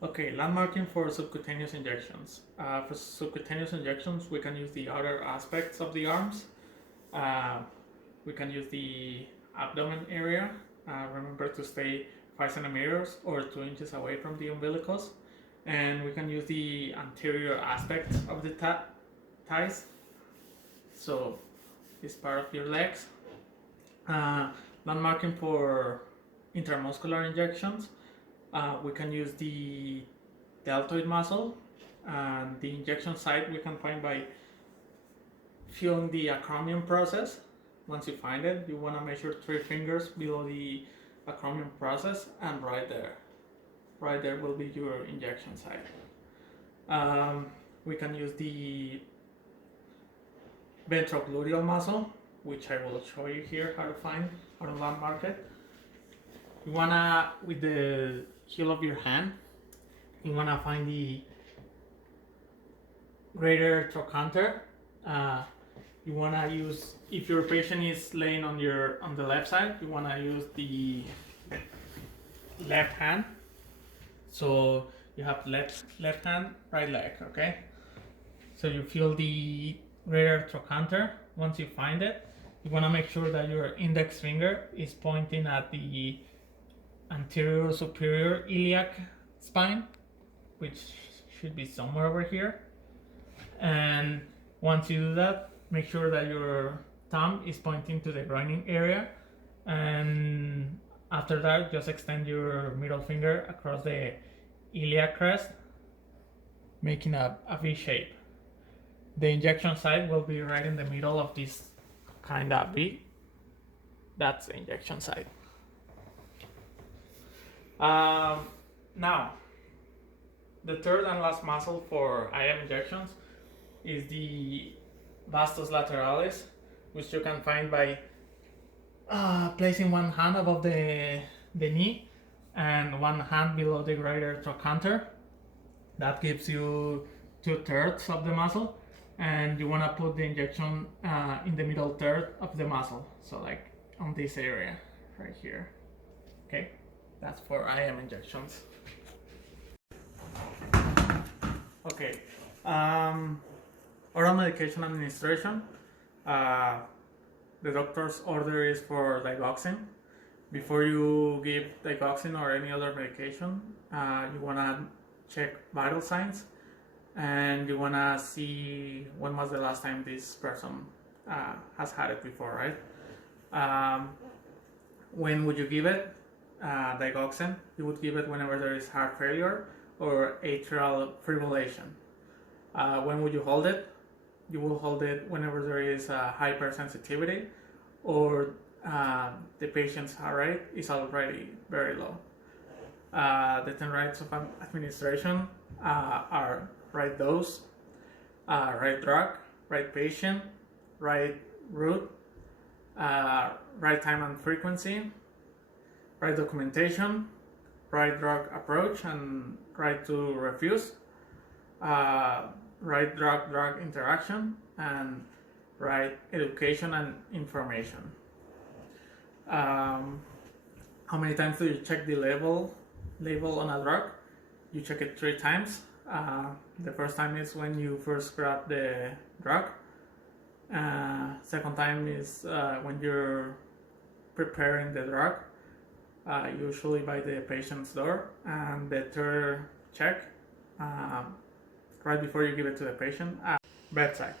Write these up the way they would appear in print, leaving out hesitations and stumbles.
Okay, landmarking for subcutaneous injections. For subcutaneous injections, we can use the outer aspects of the arms. Uh, we can use the abdomen area. Remember to stay 5 centimeters or 2 inches away from the umbilicus. And we can use the anterior aspects of the thighs. So, this part of your legs. Landmarking for intramuscular injections. We can use the deltoid muscle, and the injection site we can find by feeling the acromion process. Once you find it, you want to measure 3 fingers below the acromion process, and right there will be your injection site. We can use the ventrogluteal muscle, which I will show you here how to landmark it. You wanna, with the heel of your hand, you wanna find the greater trochanter. You wanna use, if your patient is laying on the left side, you wanna use the left hand. So you have left hand, right leg, okay? So you feel the greater trochanter. Once you find it, you wanna make sure that your index finger is pointing at the anterior superior iliac spine, which should be somewhere over here. And once you do that, make sure that your thumb is pointing to the groining area, and after that just extend your middle finger across the iliac crest, making a V shape. The injection site will be right in the middle of this kind of V. That's the injection site. Now, the third and last muscle for IM injections is the vastus lateralis, which you can find by placing one hand above the knee and one hand below the greater trochanter. That gives you 2/3 of the muscle, and you want to put the injection in the middle third of the muscle, so like on this area right here. Okay, that's for IM injections. Okay, oral medication administration. The doctor's order is for digoxin. Before you give digoxin or any other medication, you wanna check vital signs, and you wanna see when was the last time this person has had it before, right? When would you give it? Digoxin, you would give it whenever there is heart failure or atrial fibrillation. When would you hold it? You will hold it whenever there is hypersensitivity or the patient's heart rate is already very low. The 10 rights of administration are right dose, right drug, right patient, right route, right time and frequency, right documentation, right drug approach and right to refuse, right drug interaction, and right education and information. How many times do you check the label on a drug? You check it 3 times. The first time is when you first grab the drug. Second time is when you're preparing the drug, usually by the patient's door. And the third check, right before you give it to the patient, bedside.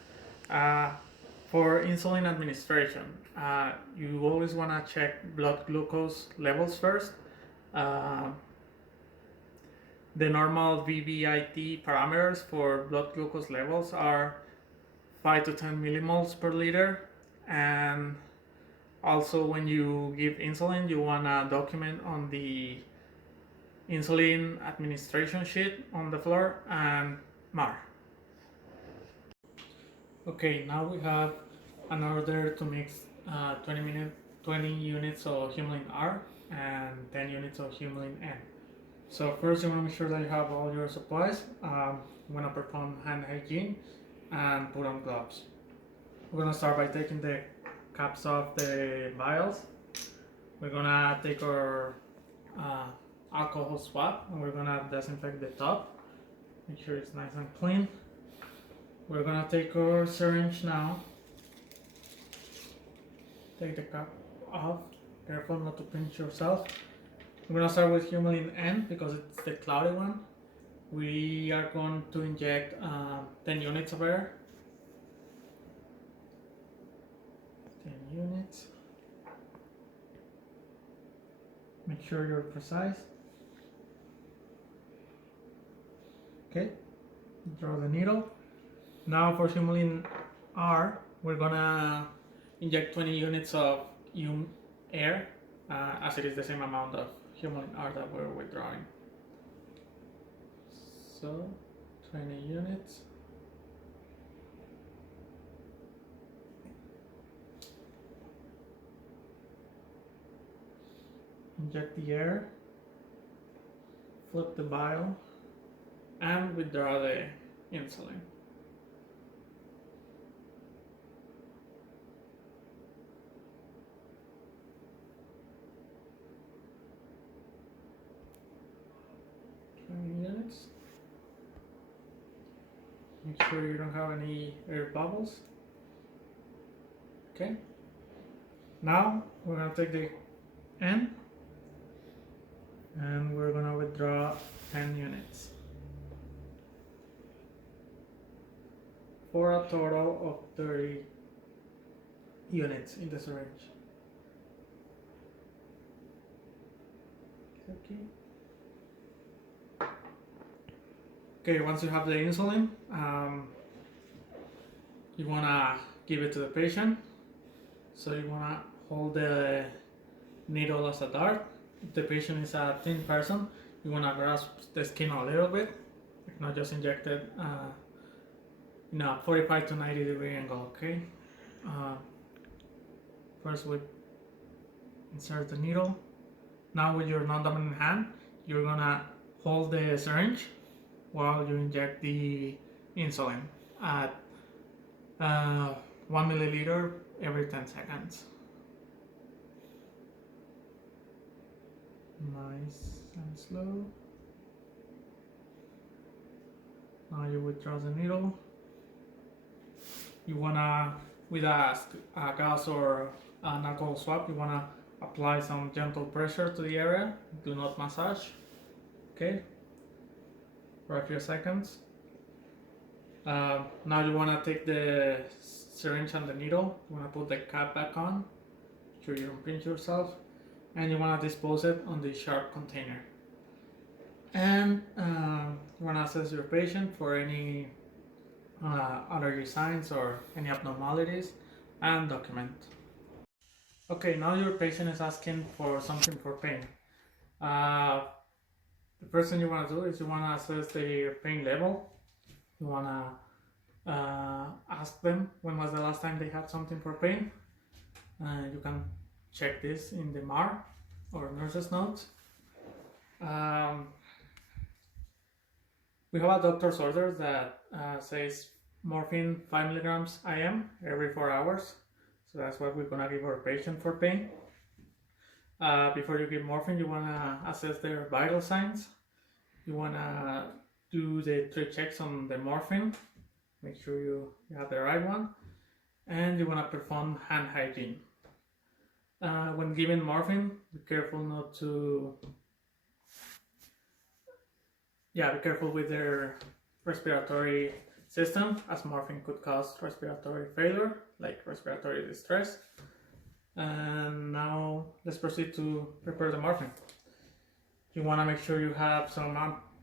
For insulin administration, you always want to check blood glucose levels first. The normal VVIT parameters for blood glucose levels are 5 to 10 millimoles per liter, and also when you give insulin, you want to document on the insulin administration sheet on the floor and MAR. Okay, now we have an order to mix 20 units of humulin R and 10 units of humulin N. So first you want to make sure that you have all your supplies. You want to perform hand hygiene and put on gloves. We're going to start by taking the caps off the vials. We're going to take our alcohol swab, and we're gonna disinfect the top. Make sure it's nice and clean. We're gonna take our syringe now. Take the cap off. Careful not to pinch yourself. We're gonna start with humulin N because it's the cloudy one. We are going to inject 10 units of air. 10 units. Make sure you're precise. Okay, draw the needle. Now for humulin R, we're gonna inject 20 units of air, as it is the same amount of humulin R that we're withdrawing. So 20 units. Inject the air, flip the vial, and withdraw the insulin. Units. Make sure you don't have any air bubbles. Okay. Now we're gonna take the N and we're gonna withdraw 10 units for a total of 30 units in the syringe. Okay. Okay, once you have the insulin, you wanna give it to the patient. So you wanna hold the needle as a dart. If the patient is a thin person, you wanna grasp the skin a little bit, not just inject it in a 45 to 90 degree angle. Okay. First we insert the needle. Now with your non-dominant hand, you're gonna hold the syringe while you inject the insulin at 1 milliliter every 10 seconds. Nice and slow. Now you withdraw the needle. You wanna, with a gauze or an alcohol swab, you wanna apply some gentle pressure to the area. Do not massage. Okay. For a few seconds. Now you want to take the syringe and the needle. You want to put the cap back on. Make sure you don't pinch yourself. And you want to dispose it on the sharp container. And you want to assess your patient for any allergy signs or any abnormalities and document. Okay, now your patient is asking for something for pain. The first thing you want to do is you want to assess their pain level. You want to ask them when was the last time they had something for pain. You can check this in the MAR or nurse's notes. We have a doctor's order that says morphine 5 milligrams IM every 4 hours. So that's what we're going to give our patient for pain. Before you give morphine, you want to assess their vital signs. You want to do the 3 checks on the morphine. Make sure you have the right one. And you want to perform hand hygiene. When giving morphine, be careful not to... be careful with their respiratory system, as morphine could cause respiratory failure, like respiratory distress. And now let's proceed to prepare the morphine. You want to make sure you have some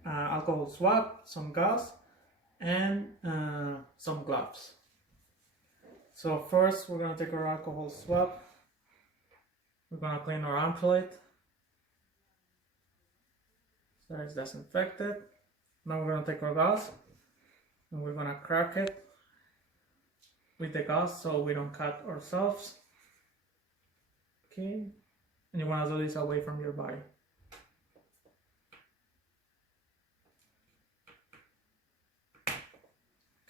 alcohol swab, some gauze, and some gloves. So first we're going to take our alcohol swab. We're going to clean our ampulate so it's disinfected. Now we're going to take our gauze and we're going to crack it with the gauze so we don't cut ourselves. Okay, and you want to do this away from your body.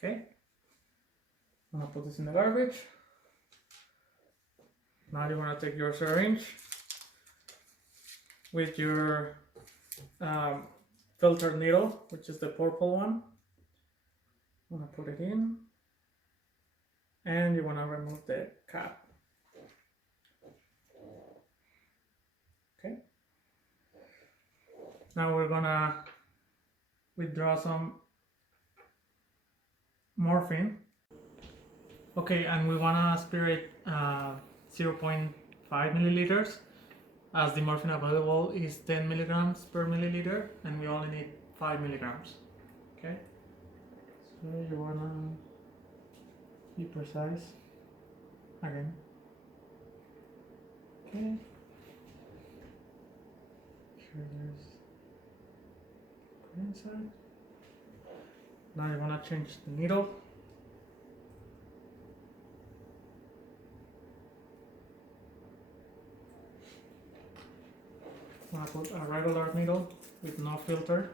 Okay, I'm gonna put this in the garbage. Now you want to take your syringe with your filter needle, which is the purple one. I'm gonna put it in, and you wanna remove the cap. Okay. Now we're gonna withdraw some morphine. Okay, and we wanna aspirate 0.5 milliliters, as the morphine available is 10 milligrams per milliliter, and we only need 5 milligrams. Okay, so you wanna be precise again. Okay, sure there's inside. Now you wanna change the needle. I'm gonna put a regular needle with no filter.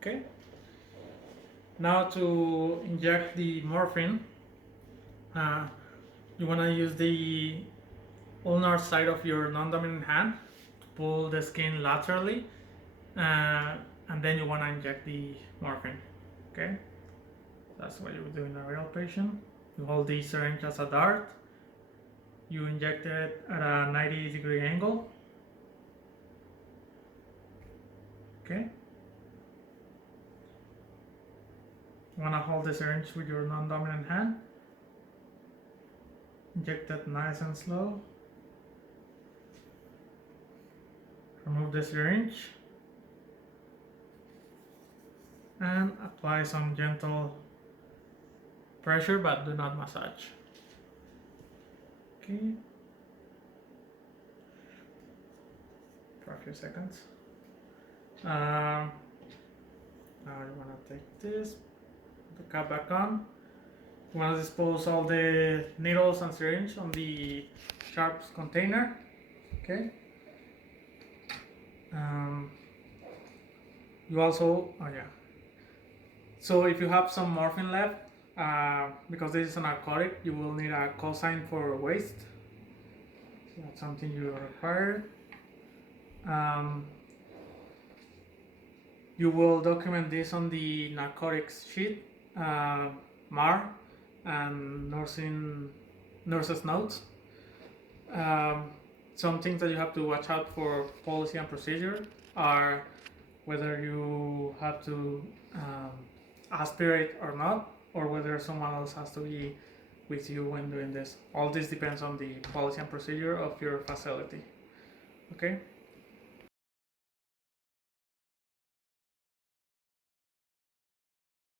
Okay. Now to inject the morphine, you wanna use the ulnar side of your non-dominant hand to pull the skin laterally, and then you want to inject the morphine. Okay, that's what you would do in a real patient. You hold the syringe as a dart, you inject it at a 90-degree angle. Okay, you want to hold the syringe with your non-dominant hand, inject it nice and slow. Remove the syringe and apply some gentle pressure, but do not massage. Okay, for a few seconds. Now you want to take this, put the cap back on. You want to dispose all the needles and syringe on the sharps container. Okay. You also, so if you have some morphine left, because this is a narcotic, you will need a call sign for waste. So that's something you require. You will document this on the narcotics sheet, MAR, and nurse's notes. Some things that you have to watch out for policy and procedure are whether you have to aspirate or not, or whether someone else has to be with you when doing this. All this depends on the policy and procedure of your facility. Okay.